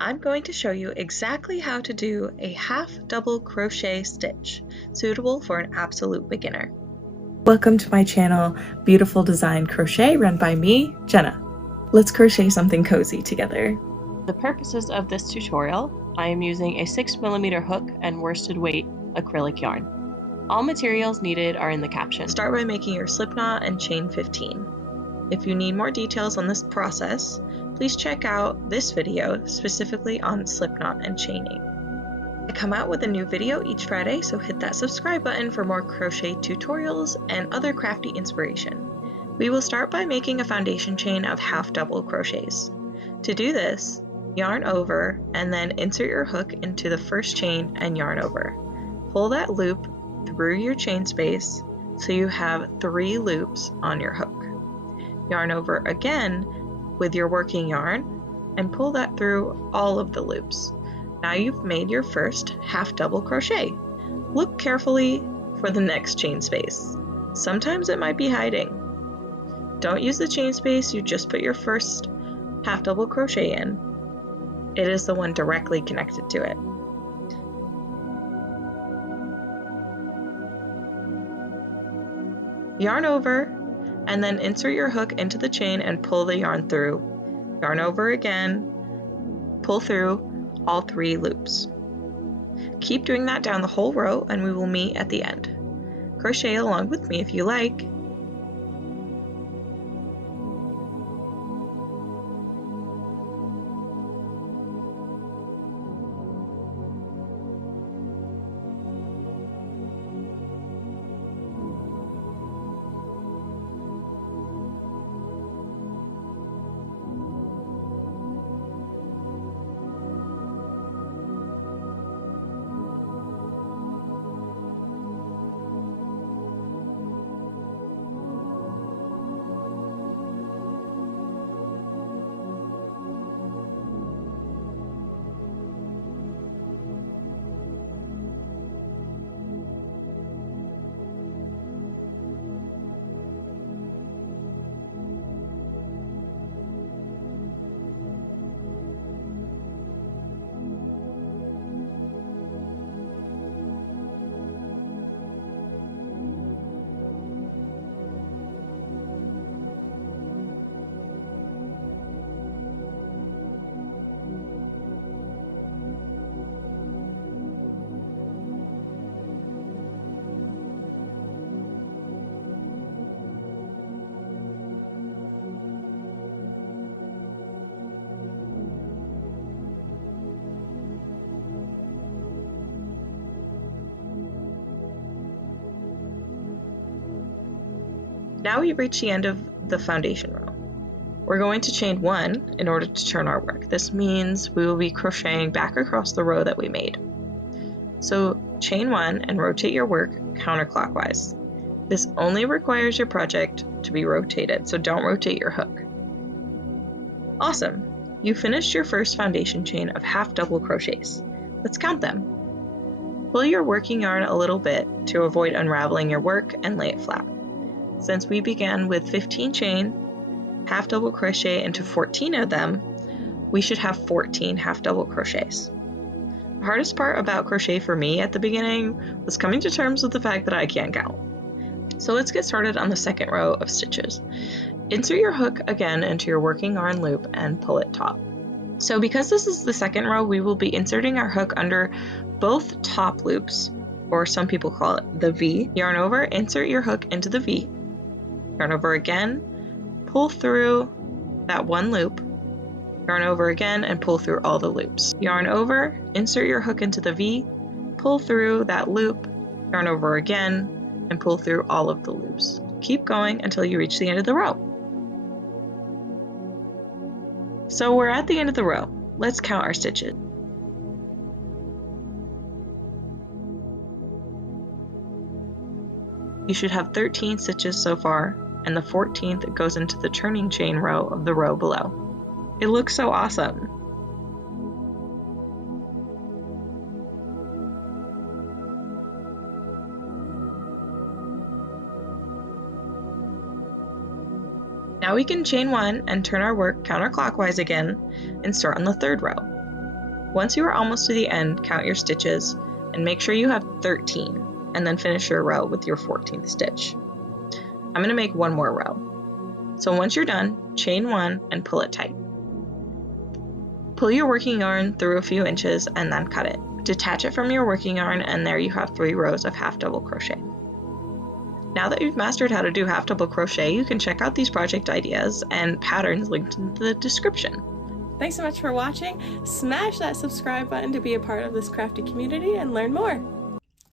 I'm going to show you exactly how to do a half double crochet stitch, suitable for an absolute beginner. Welcome to my channel, Beautiful Design Crochet, run by me, Jenna. Let's crochet something cozy together. For the purposes of this tutorial, I am using a 6mm hook and worsted weight acrylic yarn. All materials needed are in the caption. Start by making your slip knot and chain 15. If you need more details on this process, please check out this video specifically on slipknot and chaining. I come out with a new video each Friday, so hit that subscribe button for more crochet tutorials and other crafty inspiration. We will start by making a foundation chain of half double crochets. To do this, yarn over and then insert your hook into the first chain and yarn over. Pull that loop through your chain space so you have 3 loops on your hook. Yarn over again with your working yarn and pull that through all of the loops. Now you've made your first half double crochet. Look carefully for the next chain space. Sometimes it might be hiding. Don't use the chain space you just put your first half double crochet in. It is the one directly connected to it. Yarn over and then insert your hook into the chain and pull the yarn through. Yarn over again, pull through all 3 loops. Keep doing that down the whole row and we will meet at the end. Crochet along with me if you like. Now we've reached the end of the foundation row. We're going to chain 1 in order to turn our work. This means we will be crocheting back across the row that we made. So chain 1 and rotate your work counterclockwise. This only requires your project to be rotated, so don't rotate your hook. Awesome! You finished your first foundation chain of half double crochets. Let's count them. Pull your working yarn a little bit to avoid unraveling your work and lay it flat. Since we began with 15 chain, half double crochet into 14 of them, we should have 14 half double crochets. The hardest part about crochet for me at the beginning was coming to terms with the fact that I can't count. So let's get started on the second row of stitches. Insert your hook again into your working yarn loop and pull it taut. So because this is the second row, we will be inserting our hook under both top loops, or some people call it the V. Yarn over, insert your hook into the V. Yarn over again, pull through that 1 loop, yarn over again and pull through all the loops. Yarn over, insert your hook into the V, pull through that loop, yarn over again, and pull through all of the loops. Keep going until you reach the end of the row. So we're at the end of the row. Let's count our stitches. You should have 13 stitches so far, and the 14th goes into the turning chain row of the row below. It looks so awesome! Now we can chain 1 and turn our work counterclockwise again and start on the 3rd row. Once you are almost to the end, count your stitches and make sure you have 13, and then finish your row with your 14th stitch. I'm going to make one more row. So once you're done, chain 1 and pull it tight. Pull your working yarn through a few inches and then cut it. Detach it from your working yarn, and there you have 3 rows of half double crochet. Now that you've mastered how to do half double crochet, you can check out these project ideas and patterns linked in the description. Thanks so much for watching. Smash that subscribe button to be a part of this crafty community and learn more.